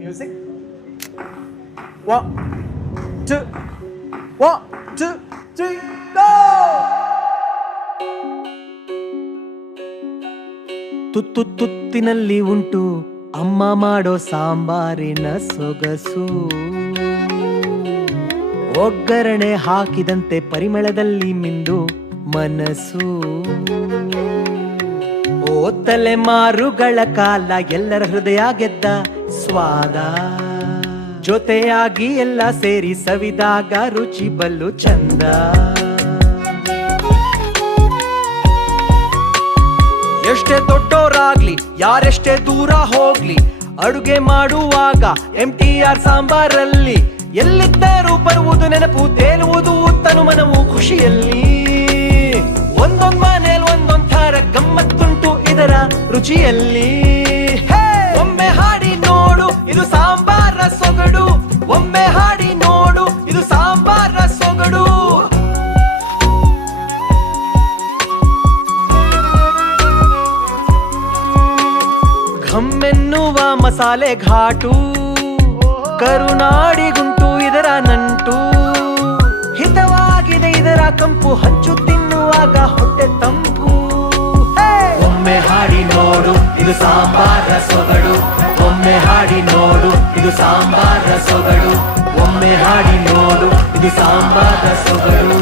Music. 1, 2, 1, 2, 3, go! ತುತ್ತಿನಲ್ಲಿ ಉಂಟು ಅಮ್ಮ ಮಾಡೋ ಸಾಂಬಾರಿನ ಸೊಗಸು, ಒಗ್ಗರಣೆ ಹಾಕಿದಂತೆ ಪರಿಮಳದಲ್ಲಿ ಮಿಂದು ಮನಸ್ಸು. ಓ ತಲೆಮಾರುಗಳ ಕಾಲ ಎಲ್ಲರ ಹೃದಯ ಗೆದ್ದ ಸ್ವಾದ, ಜೊತೆಯಾಗಿ ಎಲ್ಲ ಸೇರಿ ಸವಿದಾಗ ರುಚಿ ಬಲ್ಲು ಚಂದ. ಎಷ್ಟೇ ದೊಡ್ಡೋರಾಗ್ಲಿ ಯಾರೆಷ್ಟೇ ದೂರ ಹೋಗ್ಲಿ, ಅಡುಗೆ ಮಾಡುವಾಗ MTR ಸಾಂಬಾರಲ್ಲಿ ಎಲ್ಲಿದ್ದರೂ ಬರುವುದು ನೆನಪು, ತೇಲುವುದು ತನು ಮನವು ಖುಷಿಯಲ್ಲಿ. ಒಂದೊಂದ್ ಮನೇಲಿ ಒಂದೊಂದ್ ಥರ ಗಮ್ಮತ್ತುಂಟು ಇದರ ರುಚಿಯಲ್ಲಿ. ಒಮ್ಮೆ ಹಾಡಿ ನೋಡು ಇದು ಸಾಂಬಾರ ಸೊಗಡು, ಒಮ್ಮೆ ಹಾಡಿ ನೋಡು ಇದು ಸಾಂಬಾರ ಸೊಗಡು. ಘಮ್ಮೆನ್ನುವ ಮಸಾಲೆ ಘಾಟು, ಕರುನಾಡಿಗುಂಟು ಇದರ ನಂಟು. ಹಿತವಾಗಿದೆ ಇದರ ಕಂಪು, ಹಂಚು ತಿನ್ನುವಾಗ ಹೊಟ್ಟೆ ತಂಪು. ಒಮ್ಮೆ ಹಾಡಿ ನೋಡು ಇದು ಸಾಂಬಾರ ಸೊಗಡು, ಒಮ್ಮೆ ಹಾಡಿ ನೋಡು ಇದು ಸಾಂಬಾರ ಸೊಗಡು, ಒಮ್ಮೆ ಹಾಡಿ ನೋಡು ಇದು ಸಾಂಬಾರ ಸೊಗಡು.